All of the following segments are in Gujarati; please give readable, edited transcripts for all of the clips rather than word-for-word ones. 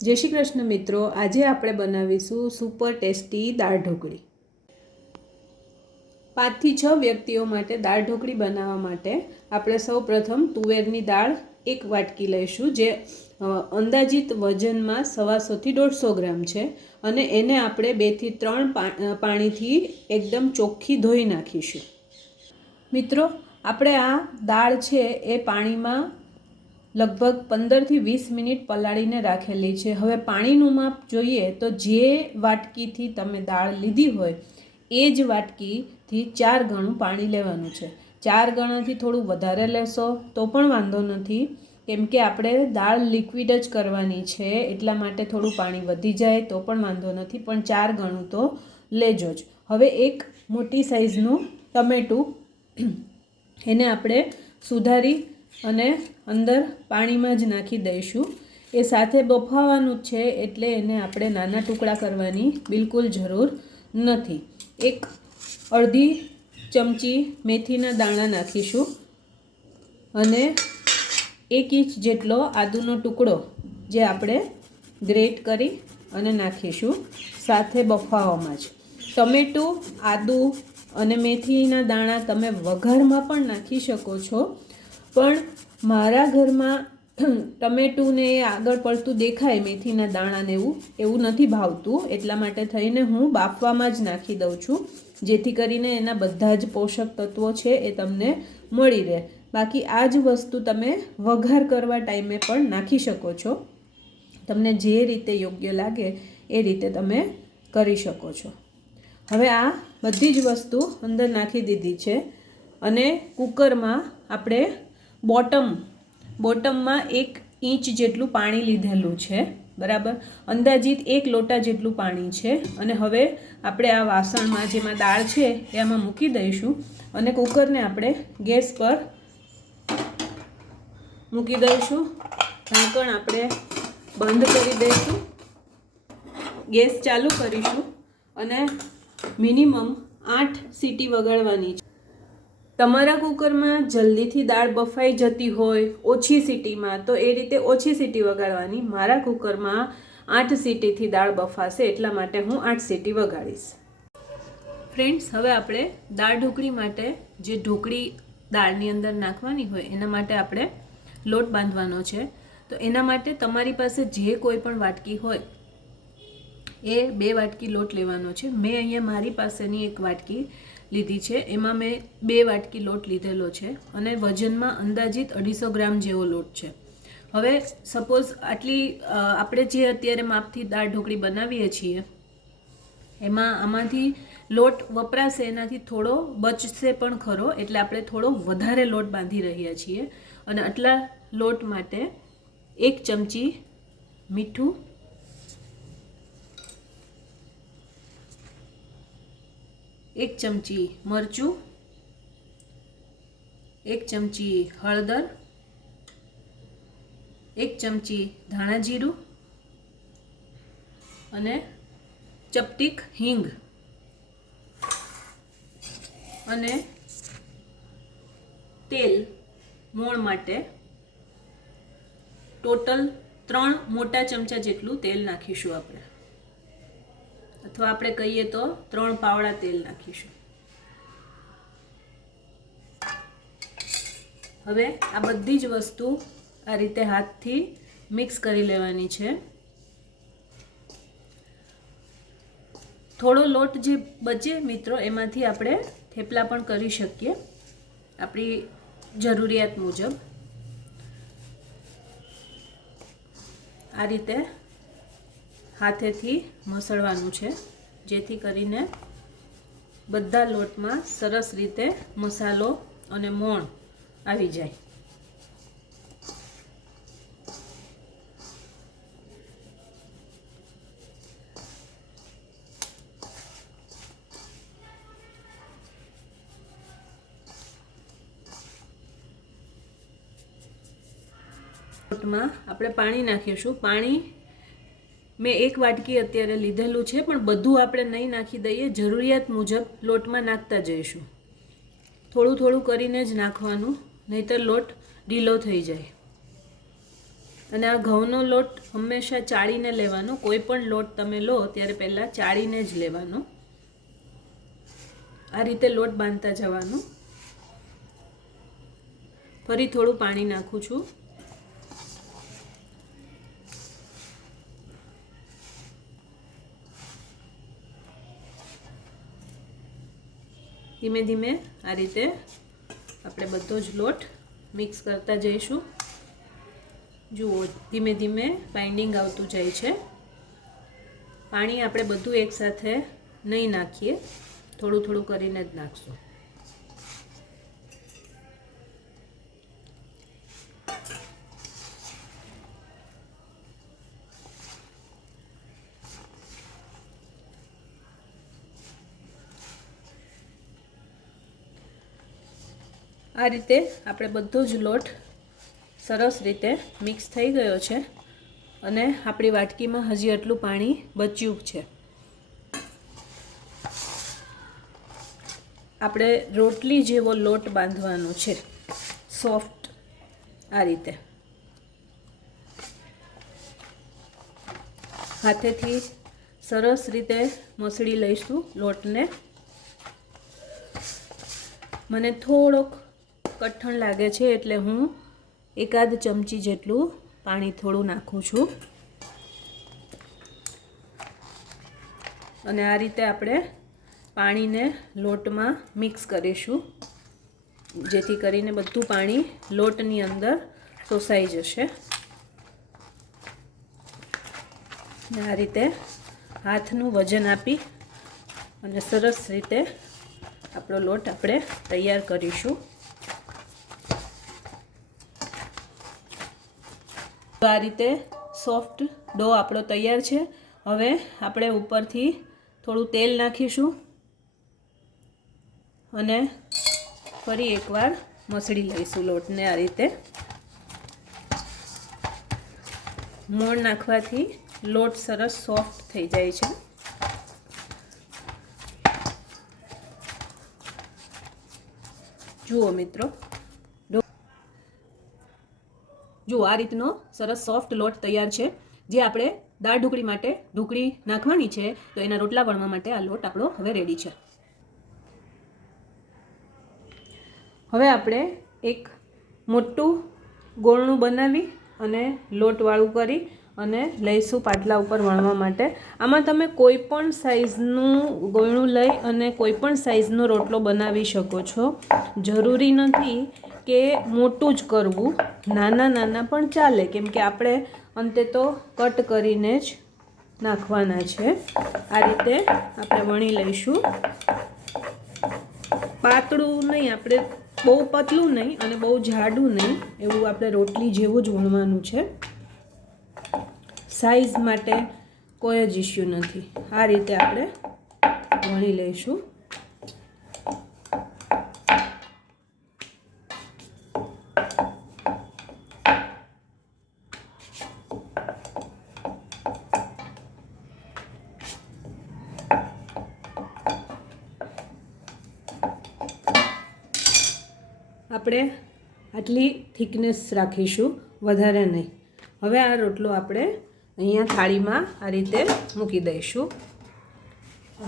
जय श्री कृष्ण मित्रों, आज આપણે બનાવીશું સુપર ટેસ્ટી દાળ ઢોકળી। 5 થી 6 વ્યક્તિઓ માટે દાળ ઢોકળી બનાવવા માટે આપણે સૌપ્રથમ તુવેરની દાળ 1 વાટકી લઈશું, જે અંદાજિત વજનમાં 125 થી 150 ગ્રામ છે, અને એને આપણે 2 થી 3 પાણીથી એકદમ ચોખ્ખી ધોઈ નાખીશું। મિત્રો, આપણે આ દાળ છે એ પાણીમાં लगभग 15 થી 20 મિનિટ પલાળીને રાખેલી છે। હવે પાણીનું માપ જોઈએ તો જે વાટકીથી તમે દાળ લીધી હોય એ જ વાટકીથી 4 ગણું પાણી લેવાનું છે। 4 ગણાથી થોડું વધારે લેશો તો પણ વાંધો નથી, કેમ કે આપણે દાળ લિક્વિડ જ કરવાની છે, એટલા માટે થોડું પાણી વધી જાય તો પણ વાંધો નથી, પણ 4 ગણું તો લેજો જ। હવે એક મોટી સાઈઝનું ટમેટું, એને આપણે સુધારી અને અંદર પાણીમાં જ નાખી દઈશું। એ સાથે બફાવવાનું જ છે, એટલે એને આપણે નાના ટુકડા કરવાની બિલકુલ જરૂર નથી। એક અડધી ચમચી મેથીના દાણા નાખીશું અને 1 ઇંચ જેટલો આદુનો ટુકડો જે આપણે ગ્રેટ કરી અને નાખીશું સાથે બફાવવામાં જ। ટમેટું, આદુ અને મેથીના દાણા તમે વઘારમાં પણ નાખી શકો છો, પણ મારા ઘરમાં ટમેટું ને એ આગળ પડતું દેખાય, મેથીના દાણાને એવું નથી ભાવતું, એટલા માટે થઈને હું બાફવામાં જ નાખી દઉં છું, જેથી કરીને એના બધા જ પોષક તત્વો છે એ તમને મળી રહે। બાકી આ જ વસ્તુ તમે વઘાર કરવા ટાઈમે પણ નાખી શકો છો, તમને જે રીતે યોગ્ય લાગે એ રીતે તમે કરી શકો છો। હવે આ બધી જ વસ્તુ અંદર નાખી દીધી છે અને કુકરમાં આપણે બોટમમાં 1 ઇંચ જેટલું પાણી લીધેલું છે, બરાબર, અંદાજિત 1 લોટા જેટલું પાણી છે। અને હવે આપણે આ વાસણમાં જેમાં દાળ છે એમાં મૂકી દઈશું અને કુકરને આપણે ગેસ પર મૂકી દઈશું। ઢાંકણ આપણે બંધ કરી દઈશું, ગેસ ચાલુ કરીશું અને મિનિમમ 8 સીટી વગાડવાની છે। તમારા કુકરમાં જલ્દીથી દાળ બફાઈ જતી હોય ઓછી સીટીમાં તો એ રીતે ઓછી સીટી વગાડવાની। મારા કુકરમાં 8 સીટીથી દાળ બફાશે, એટલા માટે હું 8 સીટી વગાડીશ। ફ્રેન્ડ્સ, હવે આપણે દાળ ઢોકળી માટે જે ઢોકળી દાળની અંદર નાખવાની હોય એના માટે આપણે લોટ બાંધવાનો છે। તો એના માટે તમારી પાસે જે કોઈ પણ વાટકી હોય એ 2 વાટકી લોટ લેવાનો છે। મેં અહીંયા મારી પાસેની 1 વાટકી લીધી છે, એમાં મેં 2 વાટકી લોટ લીધેલો છે અને વજનમાં અંદાજિત 250 ગ્રામ જેવો લોટ છે। હવે સપોઝ આપણે જે અત્યારે માપથી દાળ ઢોકળી બનાવીએ છીએ એમાં આમાંથી લોટ વપરાશે, એનાથી થોડો બચશે પણ ખરો, એટલે આપણે થોડો વધારે લોટ બાંધી રહ્યા છીએ। અને આટલા લોટ માટે 1 ચમચી મીઠું, 1 ચમચી મરચું, 1 ચમચી હળદર, 1 ચમચી ધાણા જીરું અને ચપટીક હિંગ અને તેલ મોણ માટે ટોટલ 3 મોટા ચમચા જેટલું તેલ નાખીશું આપણે, અથવા આપણે કહીએ તો 3 પાવડા તેલ નાખીશું। હવે આ બધી જ વસ્તુ આ રીતે હાથથી મિક્સ કરી લેવાની છે। થોડો લોટ જે બચે મિત્રો, એમાંથી આપણે થેપલા પણ કરી શકીએ આપણી જરૂરિયાત મુજબ। આ રીતે હાથેથી મસળવાનું છે, જેથી કરીને બધા લોટમાં સરસ રીતે મસાલો અને મોણ આવી જાય। લોટમાં આપણે પાણી નાખીશું। પાણી મેં 1 વાટકી અત્યારે લીધેલું છે, પણ બધું આપણે નહીં નાખી દઈએ, જરૂરિયાત મુજબ લોટમાં નાખતા જઈશું। થોડું થોડું કરીને જ નાખવાનું, નહીંતર લોટ ઢીલો થઈ જાય। અને આ ઘઉંનો લોટ હંમેશા ચાળીને લેવાનો. કોઈ પણ લોટ તમે લો ત્યારે પહેલાં ચાળીને જ લેવાનો. આ રીતે લોટ બાંધતા જવાનું. ફરી થોડું પાણી નાખું છું. ધીમે ધીમે આ રીતે આપણે બધો જ લોટ મિક્સ કરતા જઈશું. જુઓ, ધીમે ધીમે બાઇન્ડિંગ આવતું જાય છે. પાણી આપણે બધું એકસાથે નહીં નાખીએ, થોડું થોડું કરીને જ નાખશું. આ રીતે આપણે બધો જ લોટ સરસ રીતે મિક્સ થઈ ગયો છે અને આપણી વાટકીમાં હજી આટલું પાણી બચ્યું છે. આપણે રોટલી જેવો લોટ બાંધવાનો છે, સોફ્ટ. આ રીતે હાથેથી સરસ રીતે મસળી લઈશું લોટને. મને થોડોક કઠણ લાગે છે એટલે હું એકાદ ચમચી જેટલું પાણી થોડું નાખું છું. અને આ રીતે આપણે પાણીને લોટમાં મિક્સ કરીશું, જેથી કરીને બધું પાણી લોટની અંદર શોષાઈ જશે. આ રીતે હાથનું વજન આપી અને સરસ રીતે આપણો લોટ આપણે તૈયાર કરીશું. આ રીતે સોફ્ટ ડો આપણો તૈયાર છે. હવે આપણે ઉપરથી થોડું તેલ નાખીશું અને ફરી એકવાર મસળી લઈશું લોટને. આ રીતે મોણ નાખવાથી લોટ સરસ સોફ્ટ થઈ જાય છે. જુઓ મિત્રો, જુઓ આ રીતનો સરસ સોફ્ટ લોટ તૈયાર છે. જે આપણે દાળ ઢોકળી માટે ઢોકળી નાખવાની છે, તો એના રોટલા વણવા માટે આ લોટ આપણો હવે રેડી છે. હવે આપણે એક મોટું ગોળણું બનાવી અને લોટવાળું કરી અને લઈશું પાટલા ઉપર વણવા માટે. આમાં તમે કોઈ પણ સાઇઝનું ગોળણું લઈ અને કોઈ પણ સાઇઝનો રોટલો બનાવી શકો છો. જરૂરી નથી કે મોટું જ કરવું, નાના નાના પણ ચાલે, કેમ કે આપણે અંતે તો કટ કરીને જ નાખવાના છે. આ રીતે આપણે વણી લઈશું. પાતળું નહીં, આપણે બહુ પતલું નહીં અને બહુ જાડું નહીં, એવું આપણે રોટલી જેવું જ વણવાનું છે. સાઈઝ માટે કોઈ જ ઇશ્યુ નથી. આ રીતે આપણે વણી લઈશું. આપણે આટલી થિકનેસ રાખીશું, વધારે નહીં. હવે આ રોટલો આપણે અહીંયા થાળીમાં આ રીતે મૂકી દઈશું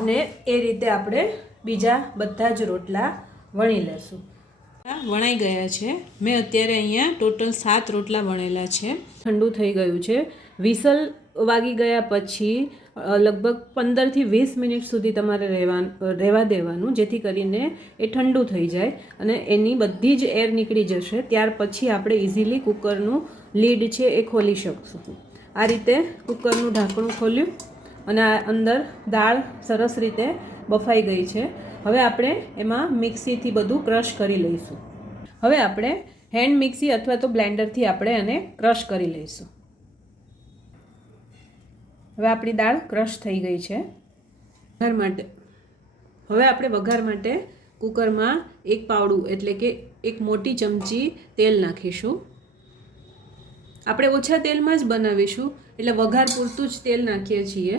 અને એ રીતે આપણે બીજા બધા જ રોટલા વણી લઈશું. વણાઈ ગયા છે. મેં અત્યારે અહીંયા ટોટલ 7 રોટલા વણેલા છે. ઠંડુ થઈ ગયું છે. વિસલ વાગી ગયા પછી લગભગ 15થી 20 મિનિટ સુધી તમારે રહેવા દેવાનું, જેથી કરીને એ ઠંડુ થઈ જાય અને એની બધી જ એર નીકળી જશે. ત્યાર પછી આપણે ઇઝીલી કુકરનું લીડ છે એ ખોલી શકશું. આ રીતે કુકરનું ઢાંકણું ખોલ્યું અને આ અંદર દાળ સરસ રીતે બફાઈ ગઈ છે. હવે આપણે એમાં મિક્સીથી બધું ક્રશ કરી લઈશું. હવે આપણે હેન્ડ મિક્સી અથવા તો બ્લેન્ડરથી આપણે એને ક્રશ કરી લઈશું. હવે આપણી દાળ ક્રશ થઈ ગઈ છે. વઘાર માટે હવે આપણે વઘાર માટે કુકરમાં એક પાવડું એટલે કે એક મોટી ચમચી તેલ નાખીશું. આપણે ઓછા તેલમાં જ બનાવીશું એટલે વઘાર પૂરતું જ તેલ નાખીએ છીએ.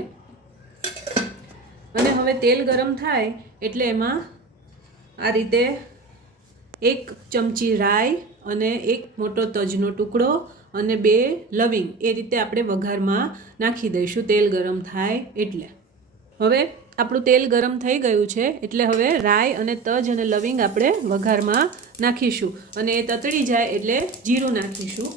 અને હવે તેલ ગરમ થાય એટલે એમાં આ રીતે 1 ચમચી રાઈ અને 1 મોટો તજનો ટુકડો અને 2 લવિંગ એ રીતે આપણે વઘારમાં નાખી દઈશું તેલ ગરમ થાય એટલે. હવે આપણું તેલ ગરમ થઈ ગયું છે એટલે હવે રાઈ અને તજ અને લવિંગ આપણે વઘારમાં નાખીશું અને એ તતડી જાય એટલે જીરું નાખીશું.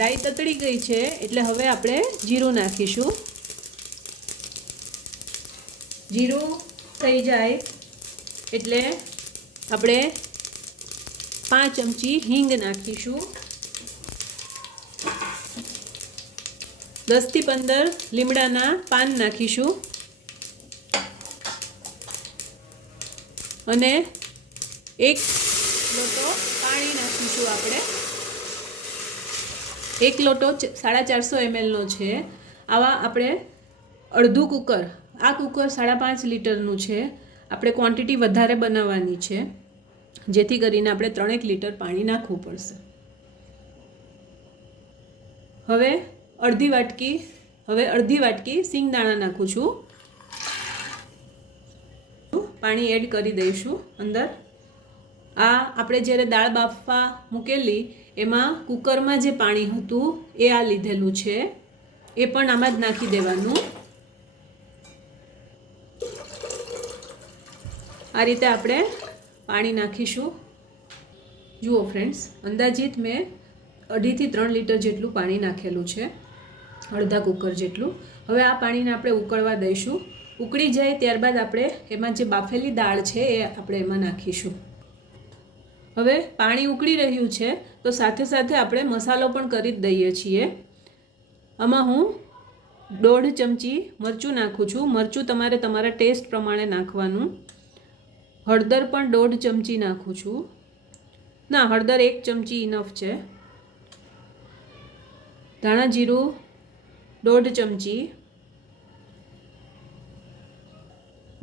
રાઈ તતડી ગઈ છે એટલે હવે આપણે જીરું નાખીશું. જીરું થઈ જાય એટલે આપણે 5 ચમચી હિંગ નાખીશું. 10 થી 15 લીમડાના પાન નાખીશું અને 1 લોટો પાણી નાખીશું. આપણે 1 લોટો 450 ml છે. આવા આપણે અડધું કુકર, આ કુકર 5.5 લીટરનું છે. આપણે ક્વોન્ટિટી વધારે બનાવવાની છે જેથી કરીને આપણે 3 લીટર પાણી નાખવું પડશે. હવે અડધી વાટકી સિંગદાણા નાખું છું. પાણી એડ કરી દઈશું અંદર. આ આપણે જ્યારે દાળ બાફવા મૂકેલી એમાં કુકરમાં જે પાણી હતું એ આ લીધેલું છે, એ પણ આમાં જ નાખી દેવાનું. આ રીતે આપણે પાણી નાખીશું. જુઓ ફ્રેન્ડ્સ, અંદાજિત મેં 2.5 થી 3 લીટર જેટલું પાણી નાખેલું છે, અડધા કુકર જેટલું. હવે આ પાણીને આપણે ઉકળવા દઈશું. ઉકળી જાય ત્યારબાદ આપણે એમાં જે બાફેલી દાળ છે એ આપણે એમાં નાખીશું. હવે પાણી ઉકળી રહ્યું છે તો સાથે સાથે આપણે મસાલો પણ કરી જ દઈએ છીએ. આમાં હું 1.5 ચમચી મરચું નાખું છું. મરચું તમારે તમારા ટેસ્ટ પ્રમાણે નાખવાનું. હળદર પણ 1.5 ચમચી નાખું છું. ના, હળદર 1 ચમચી ઇનફ છે. ધાણા જીરું 1.5 ચમચી.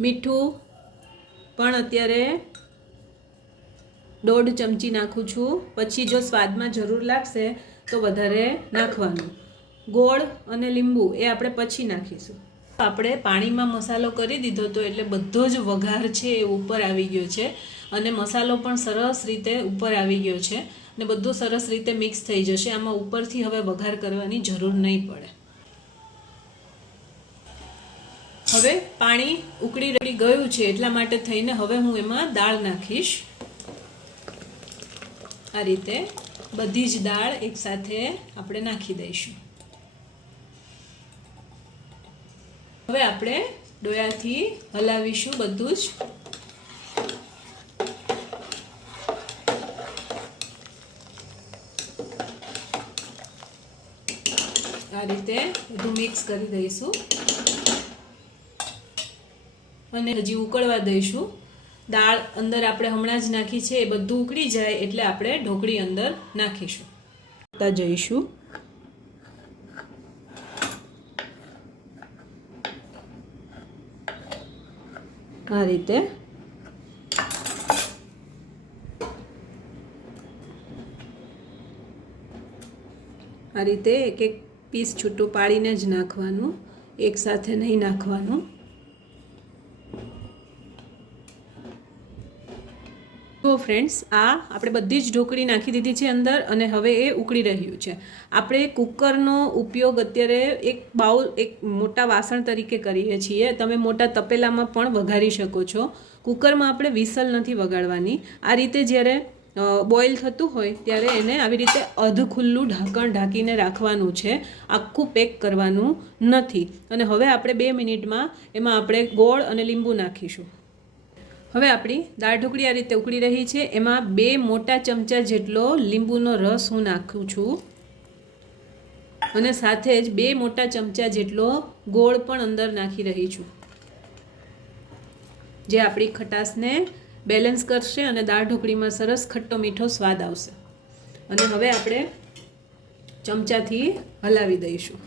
મીઠું પણ અત્યારે 1.5 ચમચી નાખું છું. પછી જો સ્વાદમાં જરૂર લાગશે તો વધારે નાખવાનું. ગોળ અને લીંબુ એ આપણે પછી નાખીશું. આપણે પાણીમાં મસાલો કરી દીધો હતો એટલે બધો જ વઘાર છે એ ઉપર આવી ગયો છે અને મસાલો પણ સરસ રીતે ઉપર આવી ગયો છે અને બધું સરસ રીતે મિક્સ થઈ જશે. આમાં ઉપરથી હવે વઘાર કરવાની જરૂર નહીં પડે. હવે પાણી ઉકળી ગયું છે એટલા માટે થઈને હવે હું એમાં દાળ નાખીશ. આ રીતે બધી જ દાળ એકસાથે આપણે નાખી દઈશું. હવે આપણે ડોયાથી હલાવીશું બધું જ. આ રીતે બધું મિક્સ કરી દઈશું અને હજી ઉકળવા દઈશું. દાળ અંદર આપણે હમણાં જ નાખી છે એ બધું ઉકળી જાય એટલે આપણે ઢોકળી અંદર નાખીશું. જઈશું આ રીતે. આ રીતે એક એક પીસ છૂટું પાડીને જ નાખવાનું, એક સાથે નહીં નાખવાનું. તો ફ્રેન્ડ્સ, આ આપણે બધી જ ઢોકળી નાખી દીધી છે અંદર અને હવે એ ઉકળી રહ્યું છે. આપણે કુકરનો ઉપયોગ અત્યારે એક મોટા વાસણ તરીકે કરીએ છીએ. તમે મોટા તપેલામાં પણ વઘારી શકો છો. કુકરમાં આપણે વિસલ નથી વગાડવાની. આ રીતે જ્યારે બોઇલ થતું હોય ત્યારે એને આવી રીતે અધ ખુલ્લું ઢાંકણ ઢાંકીને રાખવાનું છે, આખું પેક કરવાનું નથી. અને હવે આપણે 2 મિનિટમાં એમાં આપણે ગોળ અને લીંબુ નાખીશું. હવે આપણી દાળ ઢોકળી આ રીતે ઉકળી રહી છે. એમાં 2 મોટા ચમચા જેટલો લીંબુનો રસ હું નાખું છું અને સાથે જ 2 મોટા ચમચા જેટલો ગોળ પણ અંદર નાખી રહી છું, જે આપણી ખટાશને બેલેન્સ કરશે અને દાળ ઢોકળીમાં સરસ ખટ્ટો મીઠો સ્વાદ આવશે. અને હવે આપણે ચમચાથી હલાવી દઈશું.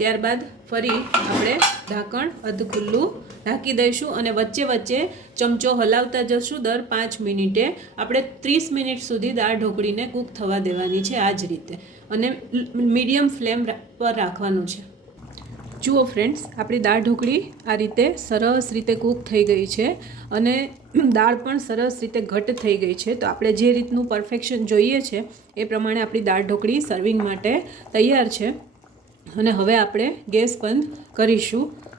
ત્યારબાદ ફરી આપણે ઢાંકણ અધ ખુલ્લું ઢાંકી દઈશું અને વચ્ચે વચ્ચે ચમચો હલાવતા જશું. દર 5 મિનિટે આપણે 30 મિનિટ સુધી દાળ ઢોકળીને કૂક થવા દેવાની છે આ જ રીતે, અને મીડિયમ ફ્લેમ પર રાખવાનું છે. જુઓ ફ્રેન્ડ્સ, આપણી દાળ ઢોકળી આ રીતે સરસ રીતે કૂક થઈ ગઈ છે અને દાળ પણ સરસ રીતે ઘટ થઈ ગઈ છે. તો આપણે જે રીતનું પરફેક્શન જોઈએ છે એ પ્રમાણે આપણી દાળ ઢોકળી સર્વિંગ માટે તૈયાર છે. અને હવે આપણે ગેસ બંધ કરીશું.